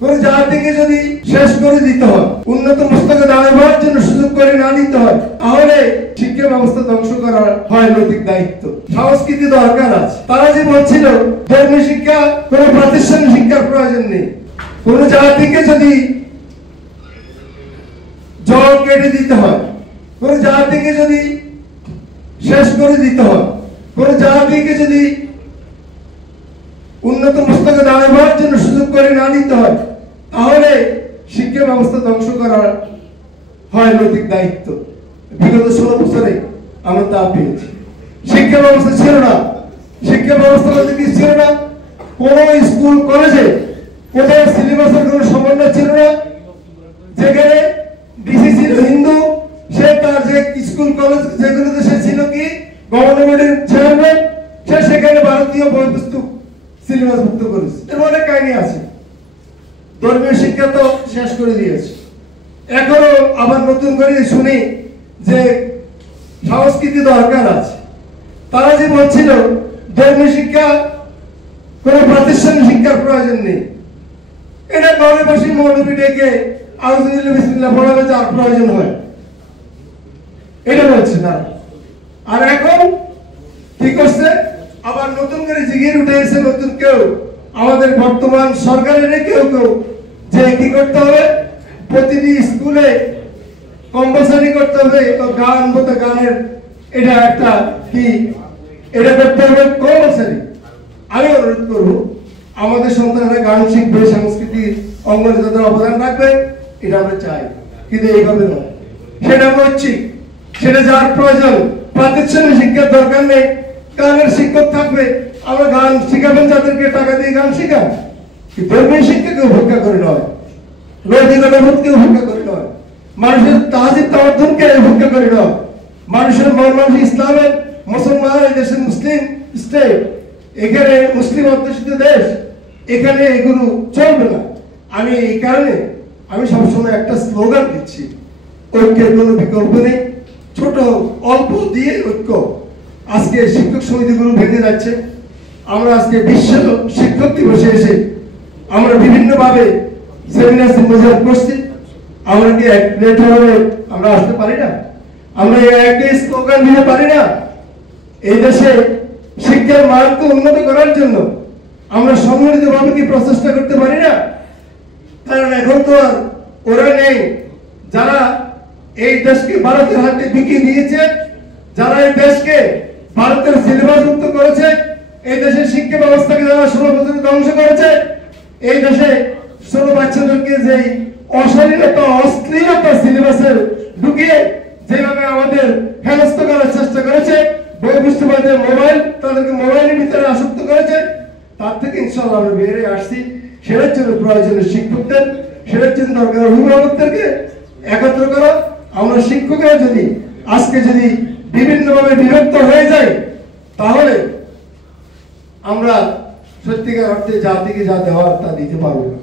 কোন জাতিকে যদি শেষ করে দিতে হয়, উন্নত মস্তকে দাঁড়াবার জন্য সুযোগ করে না দিতে হয়, তাহলে শিক্ষা ব্যবস্থা ধ্বংস করা হয় নৈতিক দায়িত্ব। সংস্কৃতি দরকার আছে। তারা যে বলছিল ধর্মীয় শিক্ষা, কোন প্রাতিষ্ঠানিক শিক্ষার প্রয়োজন নেই। কোন জাতিকে যদি জল কেটে দিতে হয়, কোন জাতিকে যদি শেষ করে দিতে হয়, কোন জাতিকে যদি উন্নত মস্তকে দাঁড়াবার জন্য সুযোগ করে না দিতে হয়, তাহলে শিক্ষা ব্যবস্থা ধ্বংস করা হয় নৈতিক দায়িত্ব। বিগত 16 বছরে আমরা তা পেয়েছি। শিক্ষা ব্যবস্থা ছিল না, শিক্ষা ব্যবস্থা বলতে কি ছিল না, কোন স্কুল কলেজে কোথাও সিলেবাসের কোন সমন্বয় ছিল না। যেখানে ডিসি ছিল হিন্দু, সে তার যে স্কুল কলেজ যেগুলোতে সে ছিল কি গভর্নমেন্টের চেয়ারম্যান, সে সেখানে ভারতীয় বই পুস্তক সিলেবাস মুক্ত করেছে। এর অনেক কাহিনী আছে। ধর্মীয় শিক্ষা তো শেষ করে দিয়েছে। এখনো আবার নতুন করে শুনি যে সংস্কৃতি দরকার আছে। তারা যে বলছিল ধর্মীয় শিক্ষা, কোন প্রাতিষ্ঠানিক শিক্ষার প্রয়োজন নেই, এটা ঘরে বসে মৌলবী ডেকে আউযুবিল্লাহ বিসমিল্লাহ পড়াবে যার প্রয়োজন হয়, এটা বলছে না। আর এখন কি করছে, আবার নতুন করে জিগির উঠে এসে নতুন কেউ আমাদের বর্তমান সরকারের কেউ যে কি করতে হবে, প্রতিটি স্কুলে কম্পালসারি করতে হবে গান, গানের এটা একটা কি এটা করতে হবে কম্পালসারি। আমি অনুরোধ করবো আমাদের সন্তানরা গান শিখবে, সাংস্কৃতিক অঙ্গনে তাদের অবদান রাখবে, এটা আমরা চাই, কিন্তু এইভাবে নয়। সেটা হচ্ছে সেটা যার প্রয়োজন। প্রাতিষ্ঠানিক শিক্ষার দরকার নেই, গানের শিক্ষক থাকবে, আমরা গান শিখাবেন যাদেরকে টাকা দিয়ে গান শিখান। ধর্মীয় শিক্ষাকে উপেক্ষা করে নয়, নৈতিকতা বোধকে উপেক্ষা করে নয়, মানুষের তাহাজিব তাওয়াজ্জুহকে উপেক্ষা করে নয়, মানুষের মানুষ ইসলামের মুসলমান, এই দেশের মুসলিম স্টেট, এখানে মুসলিম অধ্যুষিত দেশ, এখানে এগুলো চলবে না। আমি এই কারণে আমি সবসময় একটা স্লোগান দিচ্ছি, ঐক্যের কোনো বিকল্প নেই। ছোট অল্প দিয়ে ঐক্য। আজকে শিক্ষক সমিতিগুলো ভেঙে যাচ্ছে। আমরা আজকে বিশ্ব শিক্ষক দিবসে এসে আমরা বিভিন্ন ভাবে সেমিনার সিম্পোজিয়াম করছি। আমরা কি আমরা আসতে পারি না? আমরা একই স্লোগান দিতে পারি না? এই দেশে শিক্ষার মানকে উন্নত করার জন্য আমরা সম্মিলিত ভাবে কি প্রচেষ্টা করতে পারি না? কারণ এখন তো আর ওরা নেই যারা এই দেশকে ভারতের হাতে বিকিয়ে দিয়েছে, যারা এই দেশকে ভারতের সিলেবাস মুক্ত করেছে, এই দেশের শিক্ষা ব্যবস্থাকে যারা 16 বছরে ধ্বংস করেছে, এই দেশে ছোট বাচ্চাদেরকে যে অশালীনতা অশ্লীলতা সিলেবাসের ঢুকিয়ে যেভাবে আমাদের হেনস্থ করার চেষ্টা করেছে, বই পুস্তকে মোবাইল, তাদেরকে মোবাইলের ভিতরে আসক্ত করেছে, তার থেকে ইনশাআল্লাহ আমরা বেরিয়ে আসছি। সেটার জন্য প্রয়োজনীয় শিক্ষকদের, সেটার জন্য দরকার অভিভাবকদেরকে একত্র করা। আমরা শিক্ষকরা যদি আজকে যদি বিভিন্নভাবে বিভক্ত হয়ে যাই, তাহলে আমরা সত্যিকার অর্থে জাতিকে যা দেওয়ার তা দিতে পারবো না।